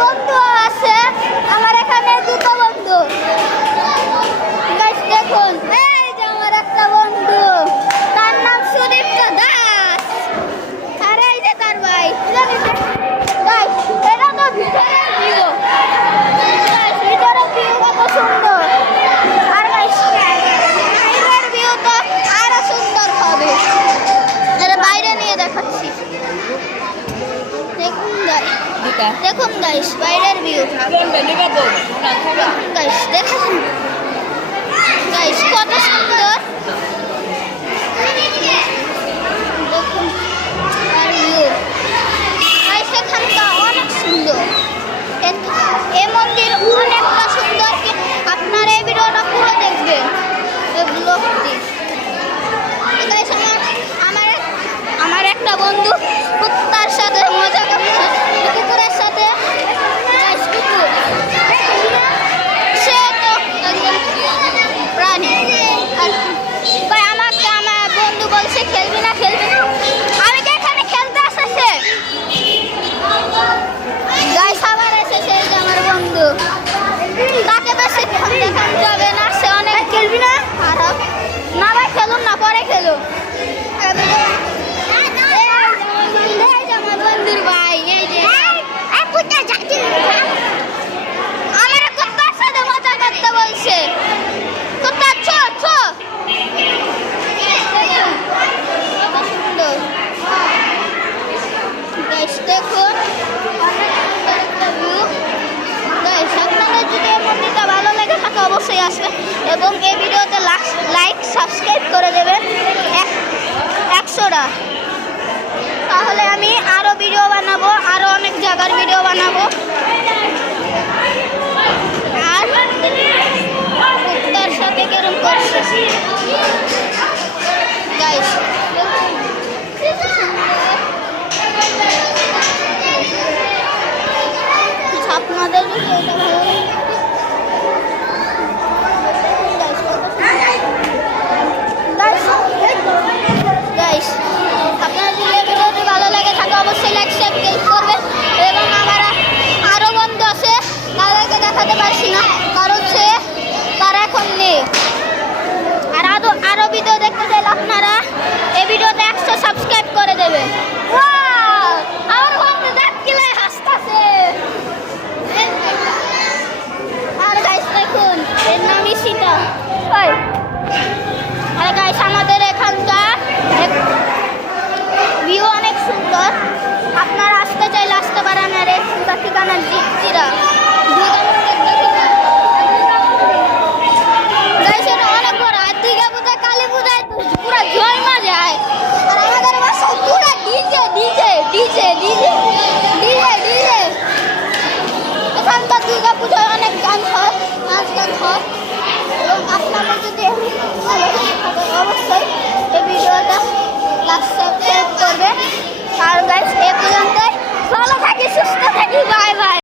বন্ধু আছে, আমার এখানে দুটো বন্ধু। গাইস দেখুন, এই যে আমার একটা বন্ধু, তার নাম সুদীপ্ত দাস, আর এই যে তার ভাই। গাইস এটা তো ভিতরের ভিউ, গাইস ভিতরের ভিউ কত সুন্দর, আর গাইস বাইরের ভিউ তো আরো সুন্দর হবে। এটা বাইরে নিয়ে দেখাচ্ছি, দেখুন গাইস, দেখুন গাইস বাইরের ভিউ। গাইস দেখুন গাইস কত সুন্দর, দেখুন আর ভিউ। গাইস এখানটা অনেক সুন্দর, এই মন্দির অনেকটা সুন্দর। কি আপনারা এই ভিডিওটা পুরো দেখবেন, এই ব্লগটি। গাইস আমার একটা বন্ধু কুত্তার সাথে মজা করছে, কুকুরের সাথে। গাইস কুকুর সে তো প্রাণী। আর ভাই আমাকে আমার বন্ধু বলছে খেলবি না, খেলবি না। আমি কি এখানে খেলতে আসছে? গাইস আবার এসেছে এই যে আমার বন্ধু, তাকে তো সে দেখাতে হবে না, সে অনেক। খেলবি না? খারাপ না ভাই, খেলুন না, পরে খেলুন। বন্ধুর ভাই এই যে আমার কুত্তার সাথে মজা করতে বলছে। কুত্তা ছো ছো, সুন্দর। গাইস দেখুন গাইস, আপনাদের যদি এই মন্দিরটা ভালো লেগে থাকে অবশ্যই আসবেন, এবং এই ভিডিওতে লাইক সাবস্ক্রাইব করে দেবেন 100টা। তাহলে আমি আরো ভিডিও বানাবো, আরো অনেক জায়গার ভিডিও বানাবো। আর কুত্তার সাথে কেরম করছে গাইস, আপনাদের যদি এটা ভালো লাগে গাইস, আপনার যদি ভিডিওটি ভালো লাগে থাকে অবশ্যই লাইক সাবস্ক্রাইব করবেন। এবং আমার আরো বন্ধু আছে, তাদেরকে দেখাতে পারছি না কারণ তারা এখন নেই। আর আরো ভিডিও দেখতে চাইলে আপনারা এই ভিডিওতে 100 সাবস্ক্রাইব করে দেবেন। আমার বন্ধু দেখলে হাসতেছে। আর গাইস দেখুন, এর নামই সীতা। আর গাইস আমাদের এখানকার ভিউ অনেক সুন্দর, আপনারা আসতে চাইলে আসতে পারেন। আর এই ঠিকানার জিরা গাইস এটা অনেক বড়। আর দুর্গা পূজা, কালী পূজায় পুরো জয়মা যায়। আর আমাদের বাসায় পুরো DJ DJ DJ DJ DJ DJ. এখানকার দুর্গা পূজায় অনেক গান হয়, নাচ গান হয়। এবং আপনারা যদি অবশ্যই এই ভিডিওটা লাইক সাবস্ক্রাইব করবেন। আর গাইস এই পর্যন্ত ভালো থাকি, সুস্থ থাকি, বাই বাই।